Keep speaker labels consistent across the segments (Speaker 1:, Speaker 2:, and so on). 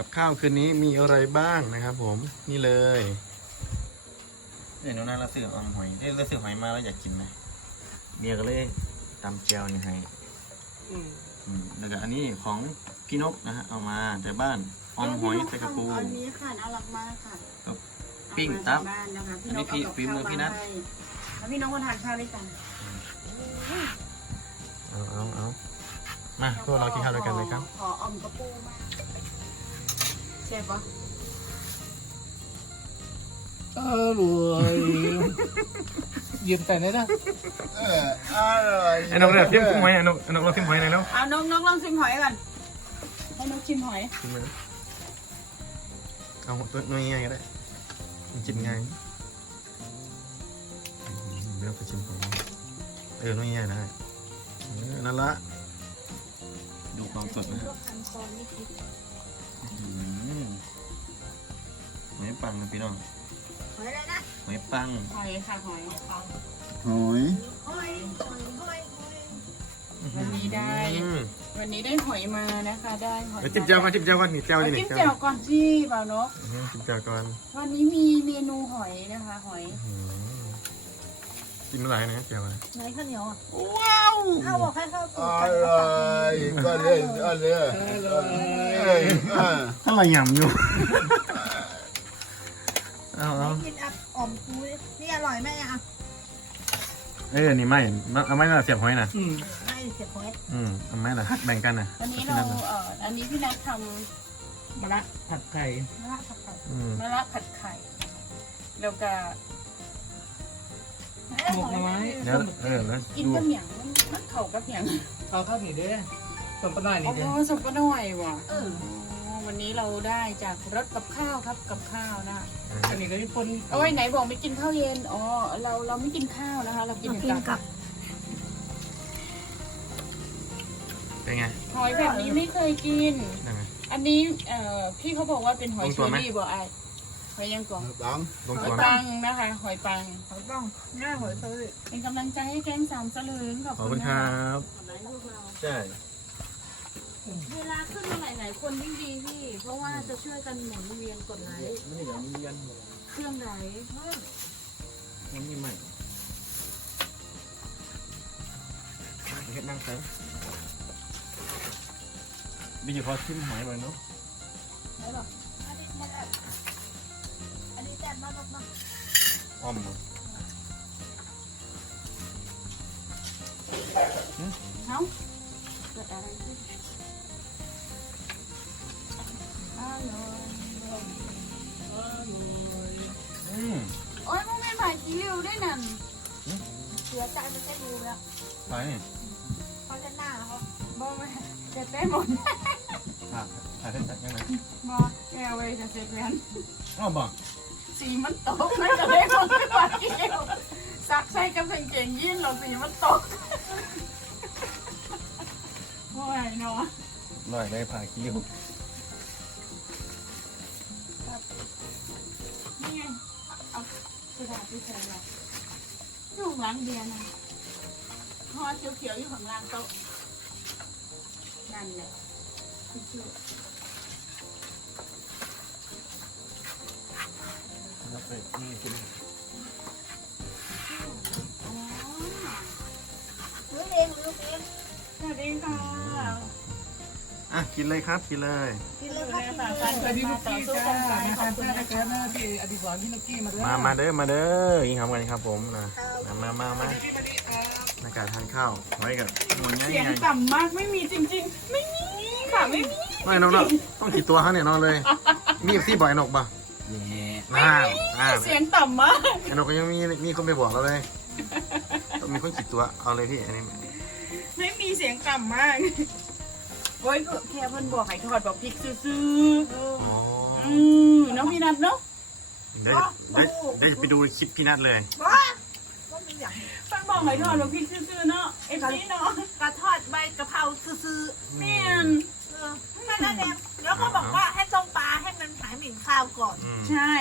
Speaker 1: กับข้าวคืนนี้มีอะไรบ้างนะครับผมนี่เลยเดี๋ยวน่าเราซื้ออมหอยเราซื้อหอยมาแล้วอยากกินไหมเบียร์ก็เลยตำแจวนี่ให้แล้วก็อันนี้ของพี่นกนะฮะเอามาจากบ้านอมหอยใส่กระปู
Speaker 2: อันนี้ค่ะน่ารักมากค่ะ
Speaker 1: ปิ้งตับ
Speaker 2: อันนี้พี่ฝีมือพี่นัทแล้วพี่น้องมาทานข้าวด้วยกัน
Speaker 1: เอามาพวกเรากินข้าวด้วยกันเลยครับ
Speaker 2: ขออมกระปูมากเชฟปะ
Speaker 3: อร่อยยืมแต่ไหนนะ
Speaker 1: อร่อยไอ้นกเดี๋ยวชิมหอยไอ้นกลองชิมหอยหน่อยแล้ว
Speaker 2: เอานกลองชิมหอยก่อนให้นกชิมหอย
Speaker 1: ชิมเลยเอาตัวง่ายๆก็ได้ชิมง่ายเดี๋ยวไปชิมหอยง่ายๆได้นั่นละดูความสดนะหอยปังนะพี่น้อง
Speaker 2: หอยอะไรนะ
Speaker 1: หอยปัง
Speaker 2: หอยค่ะหอยวันนี้ได้หอยมานะคะได้หอย
Speaker 1: จิ้มเจ้าก่อนจิ้มเจ้าก่อนนี่เจ้านี่
Speaker 2: จิ้มเจ้าก่อนที่บ่าวนก
Speaker 1: จิ้มเจ้าก่อน
Speaker 2: วันนี้มีเมนูหอยนะคะหอย
Speaker 1: จิ้มอะไรนะเจ้าอะไร
Speaker 2: ไหนข้าวเหนียวอ่ะ
Speaker 1: ว้าว
Speaker 2: ข้าวบอกให้ข้าวตุ๋น
Speaker 3: อร่อยก็เลยอ
Speaker 1: ร่อยยำอยู่เอา
Speaker 2: กินอ่อมกุ้ยนี่อร่อยไหมอ่ะ
Speaker 1: นี่ไม่เอาไม่น่ะเสียบหอยนะ
Speaker 2: ไม่เสียบหอย
Speaker 1: เอาไม่น่ะแบ่งกันนะ
Speaker 2: วันนี้เราอันนี้พี่นัทท
Speaker 3: ำมะระผัดไข่
Speaker 2: มะระผัดไข่แล้วก็
Speaker 3: หมกไม้
Speaker 1: แล้ว
Speaker 2: กินกับเหนียงมันเข่ากับเหนียง
Speaker 3: เอาข้าวหนีด้วยสมปน่อยนี่
Speaker 2: ด้วยสมปน่อยว่ะวันนี้เราได้จากรถกับข้าวครับกับข้าวนะ
Speaker 3: อันนี้ก็มีคน
Speaker 2: เอาไว้ไหนบอกไม่กินข้าวเย็นอ๋อเราไม่กินข้าวนะคะเรากินกับ
Speaker 1: เป็นไง
Speaker 2: หอยแบบนี้ไม่เคยกินอันนี้พี่เขาบอกว่าเป็นหอยเชอรี่บอกไอ้หอยยังก่อนหอยปังนะคะหอยปังง่ายหอยเชอรี่เป็นกำลังใจให้แกงสามสลึงขอบ
Speaker 1: คุณครับใช่
Speaker 2: เวลาขึ้นมาหลายๆคนยิ่งดีพี่เพราะว่าจะช่วยกันหมุนเวียนกดไลค์
Speaker 1: ไม่ได้หมุนเวียน
Speaker 2: เครื่องไหน
Speaker 1: มันมีใหม่เห็ดนางเต๋อมีอยู่พอชิมหอยเลยเนาะ
Speaker 2: ไม่หรอกอันนี้แซ่บมาก
Speaker 1: อ้อมเนาะ
Speaker 2: เอ้าเกิดอะไรขึ้นโอ้ยมึงไม่ผ่านคิวด้วยนั่นเสียใจไม่ใช่ดูแล้ว
Speaker 1: ไป
Speaker 2: เขาจะหน้าเขาบอกไม่จะเต้นหมด
Speaker 1: ถ่ายเต้นจัดยังไง
Speaker 2: บอกแกเว้ยจะเสร็จแล้ว
Speaker 1: บอก
Speaker 2: สีมันตกไม่จะได้คนไม่ผ่านคิวซักใส่กับเก่งๆยินเราสีมันตกโอ้ยเนาะ
Speaker 1: ลอยได้ผ่าคิว
Speaker 2: นี่ไงเอากระดาษที่ใส่เราอยู่ข้างล่างเบียร์นะห่อเขียวๆอยู่ข้างล่างโต๊ะนั่นแหละที่ชื่อ
Speaker 1: แล้วไปนี่กิน
Speaker 2: ลูกเองลูกเองสวัสดีค่ะ
Speaker 1: กินเลยครับกินเลย
Speaker 3: สวัสดีลูกกี้จ้าขอบคุณนะครับที่อดิศรพี่ลูกกี้
Speaker 1: มาเด้อยิงคำกันครับผมนะมาในการทานข้าวไว้กับหมวนง่าย
Speaker 2: เสียงต่ำมากไม่มีจริงๆไม่มีค่ะไม่มี
Speaker 1: ไม่น้องต้องกี่ตัวเขาเนี่ยนอนเลยมีซี่บ่อยนกป่ะ
Speaker 2: เสียงต่ำมาก
Speaker 1: นกก็ยังมีคนไปบอกเราเลยต้องมีคนกี่ตัวเอาเลยพี่อันนี้
Speaker 2: ไม่มีเสียงต่ำมากโอ้ยแค่เพิ่นบอกให้ทอดบอกพริกซื่อน้องพี่นัทเนาะ
Speaker 1: ได้ไปดูคลิปพี่นัทเลย
Speaker 2: เพิ่นบอกให้ทอดบอกพริกซื่อเนาะไอ้พี่เนาะ
Speaker 4: กระทอดใบกะเพราซื่อ
Speaker 2: ๆเมียน
Speaker 4: แค่นั้นเองแล้วก็บอกว่าให้ต้มปลาให้มันหายเหม็นข้าวก่อน
Speaker 2: ใช่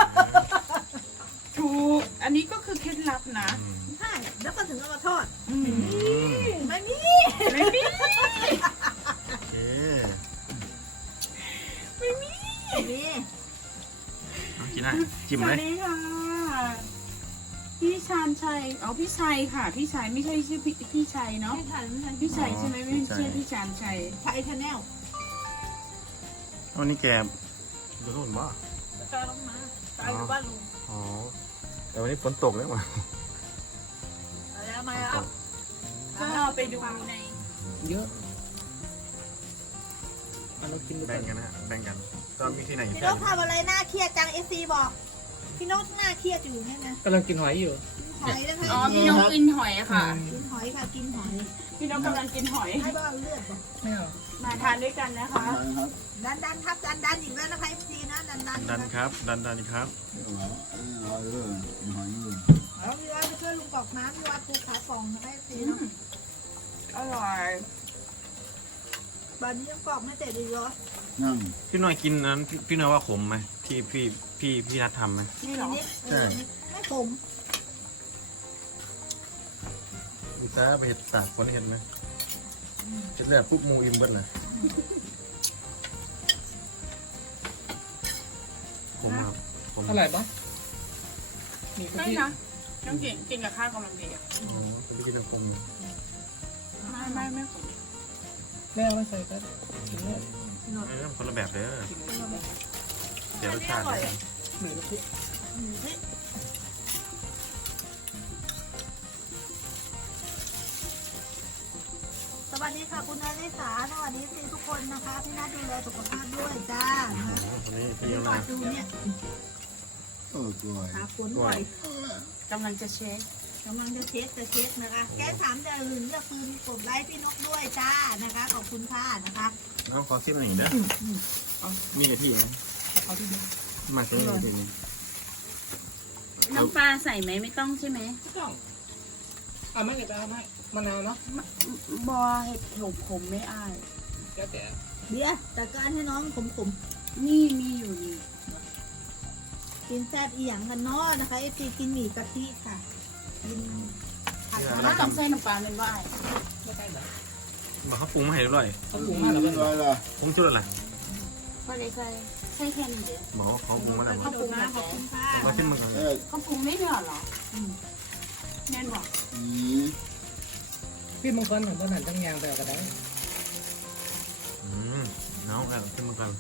Speaker 2: ถูกอันนี้ก็คือเคล็ดลับนะ
Speaker 4: ใช่แล้วก็ถึงเอามาทอดไม่มี
Speaker 2: ไม่มี
Speaker 1: โอเค
Speaker 2: ไม่มี
Speaker 4: นี่
Speaker 1: เอากินได้จิ้ม
Speaker 2: ส
Speaker 1: เล
Speaker 2: วั
Speaker 1: ย
Speaker 2: สดีค่ะ พี่ชาญชัยอ๋อพี่ชัยค่ะ พี่ชัยไม่ใช่ชื่อพี่ชัยเนาะ
Speaker 4: ไม่ทันไม่ทัน
Speaker 2: พี่ชัยใช่ไหมไม่ใช่พี่ชาญชัย
Speaker 4: ใช้ชาแนล
Speaker 1: วันนี้แกดูนู่นบ่
Speaker 4: ตาลงมาตาอยู่บ้านลุง
Speaker 1: อ๋อแต่วันนี้ฝนตกแล้วว่ะ
Speaker 4: แล้วมาแล้ว
Speaker 2: ก็ไปดูใน
Speaker 3: เยอะเรากินด้วย
Speaker 1: แบ่
Speaker 3: กั
Speaker 1: ง
Speaker 3: น
Speaker 1: กันนะแบ่งกันก็มีที่ไหน
Speaker 4: พี่
Speaker 1: แค่
Speaker 4: นกทำอะไรหน้าเครียดจังเอซีบอกพี่นกหน้าเครียดอยู่เนี่ยนะ
Speaker 3: กำลังกินหอยอยู่
Speaker 4: กินหอยนะคะ
Speaker 2: อ๋อพี่นกกินหอยอะค่ะ
Speaker 4: กินหอยค่ะกินหอย
Speaker 2: พี่นกกำลังกินหอย
Speaker 4: ให้บ้าเลือดบอก
Speaker 3: ไม่เอา
Speaker 2: มาทานด้วยกันนะคะ
Speaker 4: ดันครับดันอีกแล้วนะคะเอซีนะดัน
Speaker 1: ดันครับดันครับ
Speaker 4: เอาพี่ว่าจะช่วยลุงกอกน้ำพี่ว่าปูขาป่องนะคะเอซีเนาะ
Speaker 2: อร่อย
Speaker 4: บ้านนี้ยังกอกไม่เสร็จอีกเหรอ
Speaker 1: พี่น้อยกินนั้นพี่น้อยว่าขมไหมพี่นัดทำไหม
Speaker 2: นี่เหรอ
Speaker 4: นี่ไม่ขม
Speaker 1: อุตส่าห์ไปเห็ดตากคนเห็นไหมเห็ดแล้วปุ๊บมูอิ่มเบิดเลยขมครับขม
Speaker 3: เท่าไหร่บ้างมีกะ
Speaker 2: ใช่
Speaker 3: ทิ
Speaker 2: นะต้องกินกับข้าวกำลังดีอะ
Speaker 1: อ๋อผมไปกินน้ำขม
Speaker 2: ไม่ขม
Speaker 3: แม่เอาไม่ใส่ก็กินเลย
Speaker 1: คนละแบบเด้อเดี๋ยวรสชาติเนี่ย
Speaker 3: หนึ่งกะทิ
Speaker 4: สวัสดีค่ะคุณนายลิสาสวัสดีสิทุกคนนะคะพี่นัทดูแลสุขภาพด้วยจ้า
Speaker 1: คนนี้พี่
Speaker 4: เดี๋
Speaker 1: ยั
Speaker 4: ยว
Speaker 1: ง
Speaker 4: ก่อ
Speaker 1: นะ
Speaker 4: นดูเนี่ยหาฝนบ่อย
Speaker 2: กำลังจะเช็ค
Speaker 4: กำลังจะเช็คนะคะแก้ถามจะลืมเลือกคืนกดไลค์พี่นกด้วยจ้านะคะขอบคุณค่ะนะคะ
Speaker 1: น้องขอซิมหน่อยเด้อมีอะไรที่ไหม
Speaker 3: เอาที่เดียว
Speaker 1: มาซิมหน่อยทีนี้
Speaker 2: น้ำปลาใส่ไหมไม่ต้องใช่ไหม
Speaker 3: ไม่ต้องเอาไม่เก็บเอาไม่มะนาวเนาะ
Speaker 2: บอเห็ดโถขมไม่อาย
Speaker 3: แล้วแต่
Speaker 4: เดี๋ยวแต่การให้น้องขม
Speaker 2: นี่มีอยู่นี่
Speaker 4: ๆกินแซ่บอีหยังกันเนาะนะคะเอฟซีกินหมี่กะทิค่ะกินผัด
Speaker 2: ถ้าต้องใส่น้ำปลาเป็นว่าอาย
Speaker 3: ไม่ใช่เหรอ
Speaker 1: บอกเขาปรุงมาให้เรียบร้อย
Speaker 3: เขาปรุงมาแล้วเป็น
Speaker 1: ปรุงชุดอะไร
Speaker 2: ก็เลยใส่แค่นี้เดียว
Speaker 1: บอกว่าเขาปรุงมาแล้ว
Speaker 4: ขอบคุณนะขอบคุณค่ะ
Speaker 1: มาขึ้นมาก่อน
Speaker 2: เขาปรุงไม่ได้เหรอแน่นบอก
Speaker 3: พี่มงคลของบ้านหันตั้งยางไปเอากระได
Speaker 1: น้องเอาขึ้นมาก่อน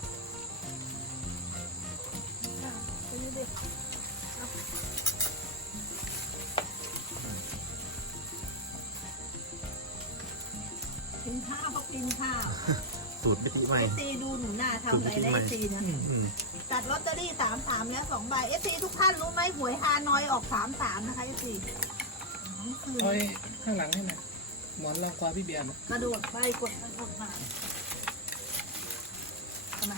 Speaker 4: กินข้าวเขากินข้าว
Speaker 1: สูตรวิธีใหม่
Speaker 4: เอฟซีดูหนูหน้าทำอะไรได้เอฟซีนะ ตัดลอตเตอรี่33แล้ว2ใบเอฟซีทุกท่านรู้ไหมหวยฮานอยออก33นะคะเอฟซีคือ
Speaker 3: คอยข้างหลังให้หน่อยหมอนรองคอพี่เบียร์นะ
Speaker 4: กระโดดไปกดมันกดมาทำไม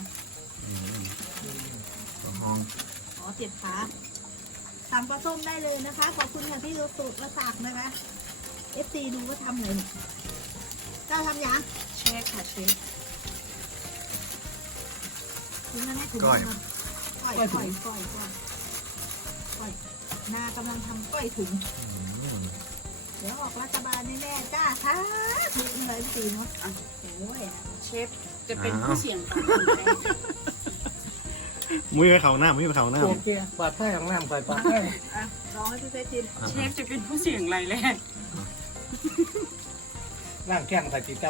Speaker 1: ห้อง
Speaker 4: อ๋อเจ็บขาทำปลาส้มได้เลยนะคะ ขอบคุณค่ะที่รู้สูตรมาสักนะคะเอฟซีดูว่าทำอะไรเนี่ยเจ้าทำยัง
Speaker 2: เช็คค่ะเช็ค
Speaker 4: ถึงแล้วแม่ถึงก้อยนากำลังทำก้อยถุงเดี๋ยวออกรัฐบาลแน่ๆจ้าค่ะถูกเลยสีเนาะ
Speaker 2: โอ้ยเชฟจะเป็นผู้เสี่ยงต่ำ
Speaker 1: มุ้ยไปเขาหน้ามุ้ยไปเขาหน้า
Speaker 3: โอเคปาดไส้ของน้ำใส่ปาดไส้
Speaker 4: อ่ะลองให้พี่เฟซชิม
Speaker 2: เชฟจะเป็นผู้เสี่ยงรายแรก
Speaker 3: ร่างแข้งใส่จีเจ้า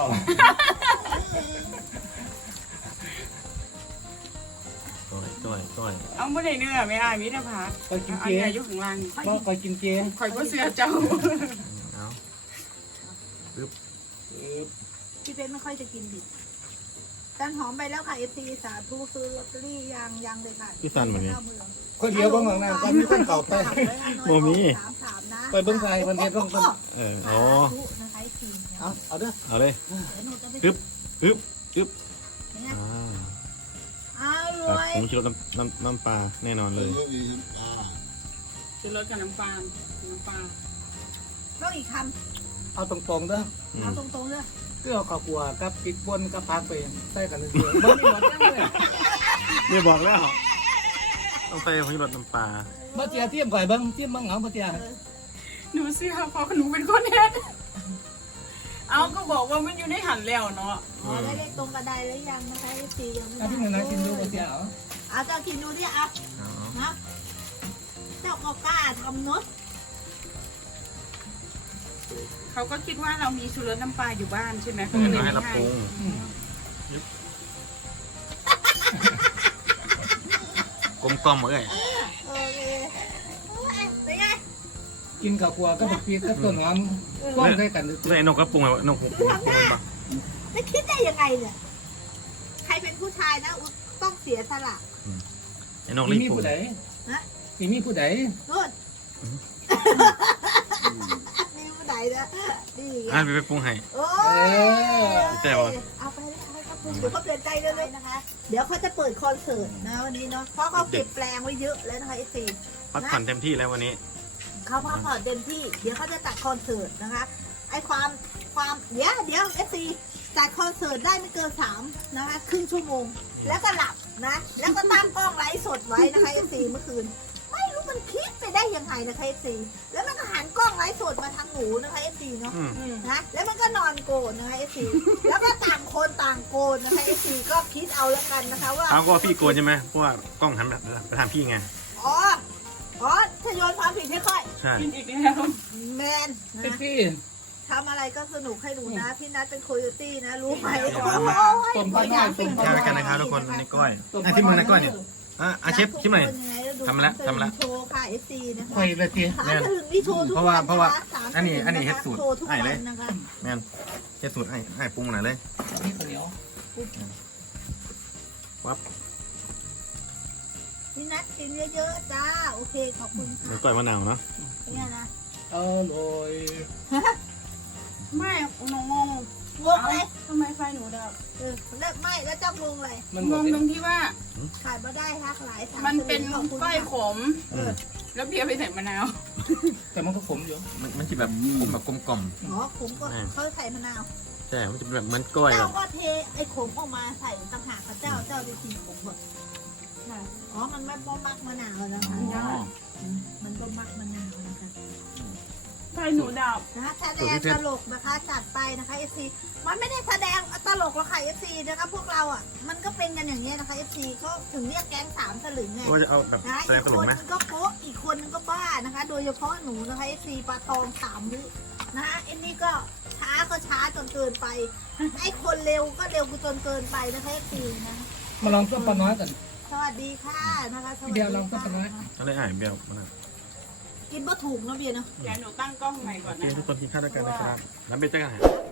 Speaker 1: ต้อย
Speaker 2: เอาไม่ได้เนื้อไม่อายมิตรภาพ
Speaker 3: คอยกิน
Speaker 2: เอา
Speaker 3: เจ
Speaker 2: เนื้ออยู่ข้างล่าง
Speaker 3: บ่คอยกินเจ
Speaker 2: คอยก็เสือเจ้า
Speaker 1: เอา
Speaker 4: พี่เฟซไม่ค่อยจะกินดิบจันหอมไปแล้วค่ะเอฟซีสาธุซื้อลอตเตอรี่ยังเลยค่ะ
Speaker 1: พี่สันเหมือนกัน
Speaker 3: คนเดียวบ้างหลังน้ำก็มีคนเก่าไป
Speaker 1: โมมี
Speaker 4: 33นะ
Speaker 3: ไปเบิ้งไทยมันเฮ็ดบ้างคน
Speaker 1: อ๋อ
Speaker 4: นะคะที
Speaker 3: เอาเด้อ
Speaker 1: เอาเลย
Speaker 4: อึ๊บ
Speaker 1: อึ๊บ
Speaker 4: อร่อย
Speaker 1: ผมชิลน้ำปลาแน่นอนเลย
Speaker 2: จะลดกับน้ำปลา
Speaker 4: ต้องอีกค
Speaker 3: เอาตรงๆเด้อ
Speaker 4: ำเอาตรงๆเลย
Speaker 3: เกลือข้าวกัวกับพริกป่นกับผักไปใส่กันเรื่อยๆบ่มีหมดยังเลย
Speaker 1: เนี่ยบอกแล้วต้องไปผมชิลน้ำปลา
Speaker 3: บ่เจียเทียมก่อยเบิ่งเทียมเบิ่งเอาบ่เจีย
Speaker 2: หนูเสือเพราะหนูเป็นคนเฮ็ดเอาก็บอกว่ามันอยู่ในหันแล้วเนาะ
Speaker 4: อ๋อได้เลขตรงกระไดแล้วยังนะคะเอฟซียังไม่
Speaker 3: ถ้าพี่หนูนากินดูก๋วยเตี๋ยว
Speaker 4: เอาเจ้ากินดูดิเอานะเจ้าก็กล้าทำเนอะ
Speaker 2: เขาก็คิดว่าเรามีชูรสน้ำปลาอยู่บ้านใช่ไหมเขา
Speaker 1: เดี๋
Speaker 2: ก็
Speaker 1: ยว
Speaker 2: เลย
Speaker 1: ให้
Speaker 2: ไม่
Speaker 1: รับ
Speaker 2: ให้
Speaker 1: ปรุงกลมกล่อมเอ้ย
Speaker 4: โอเคเป็นไง
Speaker 3: กินกับกัวก็แบบพีก็ต้นหอมก้อนด้วยกัน
Speaker 1: แล้วไอ้นกก็ปรุงไงนกปรุงปะ
Speaker 4: ไม่คิดได้ยังไงเนี่ยใครเป็นผู้ชายนะอุ๊ยต้องเสียสละ
Speaker 1: ไอ้นกรีบ
Speaker 3: มี
Speaker 1: ปรุง
Speaker 3: ผู้ใดมีผู้ใด
Speaker 4: นู่นมีผู้ใดนะนี่ไง
Speaker 1: ไปปรุงให้
Speaker 4: โอ้ย
Speaker 1: แต่ว่า
Speaker 4: เอาไปเลยเอาไปเดี๋ยวเขาเปลี่ยนใจเลยนะคะ เดี๋ยวเขาจะเปิดคอนเสิร์ตนะวันนี้เนาะเพราะเขาเก็บแปลงไว้เยอะแล้วนะคะไอซี
Speaker 1: พักผ่อนเต็มที่แล้ววันนี้
Speaker 4: เขาพักผ่อนเต็มที่ เดี๋ยวเขาจะจัดคอนเสิร์ตนะคะ ไอความเดี๋ยวเอฟซีจัดคอนเสิร์ตได้ไม่เกิน3นะคะครึ่งชั่วโมง แล้วก็หลับนะ แล้วก็ตั้งกล้องไลฟ์สดไว้นะคะเอฟซีเมื่อคืน ไม่รู้มันคิดไปได้ยังไงนะคะเอฟซีแล้วมันก็หันกล้องไลฟ์สดมาทางหนูนะคะเอฟซีเนาะ นะแล้วมันก็นอนโกนนะคะเอฟซีแล้วก็ต่างคนต่างโกนนะคะเอฟซีก็คิดเอาแล้วกันนะคะว่า
Speaker 1: เขาก็พี่โกนใช่ไหมเพราะว่ากล้องหันไปทางพี่ไง
Speaker 4: อ๋อถ้าโยนความผิดให้ค่อย
Speaker 1: ใช่
Speaker 2: กินอีกแล้ว
Speaker 4: แมน
Speaker 3: เป็น
Speaker 4: นะ
Speaker 3: พี่
Speaker 4: ทำอะไรก็สนุกให้ดูนะ พี่นัทเป็นโคโยตี้นะ รู้ไหม
Speaker 3: ต้มปลาน้อยต้มปลา
Speaker 1: แค่กันนะครับทุกคนในก้อยที่มือในก้อยเนี่ยเชฟชิมหน่อยทำละ
Speaker 4: โชว์ค่ะเอฟซีนะคะ
Speaker 3: ไข่เลยที
Speaker 4: ขาถึงนี่โชว์ทุก
Speaker 1: เพราะ
Speaker 4: วั
Speaker 1: ว่า
Speaker 4: นนะคะ
Speaker 1: อันนี้เฮ็ดสูตร
Speaker 4: โชว์ทุก
Speaker 1: ไอ้
Speaker 4: วั
Speaker 1: เลย
Speaker 4: นนะคะ
Speaker 1: แม่นเฮ็ดสูตรให้ปรุงหน่อยเลย
Speaker 3: นี่ข้าวเหนียว
Speaker 4: พี่นัทกินเยอะๆจ้าโอเคขอบคุณ
Speaker 1: เดี๋ยว
Speaker 4: ค่ะ
Speaker 1: ก้อยมะนาวเนาะ
Speaker 4: เนี่ยนะ
Speaker 3: อร่อย
Speaker 2: ไม่หนูงง
Speaker 4: งงเลย
Speaker 2: ทำไมไฟหนูดับ
Speaker 4: แล้วไม่แล้วเจ้างงเลย
Speaker 3: มัน
Speaker 2: ง
Speaker 3: หมด
Speaker 2: งตรงที่ว่า
Speaker 4: ขายมาได้ฮักหลายสาม
Speaker 2: มันเป็น
Speaker 4: ขอบคุณ
Speaker 2: ก้อยข
Speaker 4: ค่ะ
Speaker 2: ม แล้วเพียไปใส่มะนาว
Speaker 3: แต่มันก็ขมอยู่
Speaker 1: มันจะแบบกลมแบบกลมกล่อม
Speaker 4: อ๋อผมก็เขาใส่มะนาว
Speaker 1: ใช่มันจะแบบเหมือนก้อยแบ
Speaker 4: เจ้า
Speaker 1: บ
Speaker 4: ก็เทไอ้ขมออกมาใส่ต่างหากกับเจ้าจะกินขมแบบอ๋อมันไม่บ่มักมะนาวนะคะมันบ่มักมะนาวนะคะ
Speaker 2: ไฟหนูดับ
Speaker 4: นะแสดงตลกนะคะจัดไปนะคะเอฟซีมันไม่ได้แสดงตลกหรอกค่ะเอฟซีนะคะพวกเราอ่ะมันก็เป็นกันอย่างนี้ยนะคะเอฟซีก็ถึงเรียกแก๊ง3 สลึงไง
Speaker 1: ว่าจะเอาแบบ
Speaker 4: นะ
Speaker 1: แสด
Speaker 4: อี
Speaker 1: ง
Speaker 4: ก
Speaker 1: ตล
Speaker 4: ค
Speaker 1: ก
Speaker 4: น
Speaker 1: ไหม
Speaker 4: นึงก็โป๊ะอีกคนนึงก็บ้านะคะ โดยเฉพาะหนูนะคะเอฟซีปลาตอง3 วินะคะไอ้นี่ก็ช้าจนเกินไปไอ้คนเร็วก็เร็วจนเกินไปนะคะเอฟซีนะ
Speaker 3: มาลองต้มปลาน้อยกัน
Speaker 4: สวัสดีค่ะนะคะสวัส
Speaker 3: เดี๋
Speaker 4: ดี
Speaker 3: ยวลองต้มปลาน้อย
Speaker 1: อะไรเบี้ยวมะนาว
Speaker 4: กินบ่ถูกเนาะเบียร์เนาะ
Speaker 2: เดี๋ยวหนูตั้งกล้องใหม่ก่อน
Speaker 1: โอเค
Speaker 2: นะ
Speaker 1: ทุกคนกินข้าวด้วยกันนะครับน้ำเบต้กันหา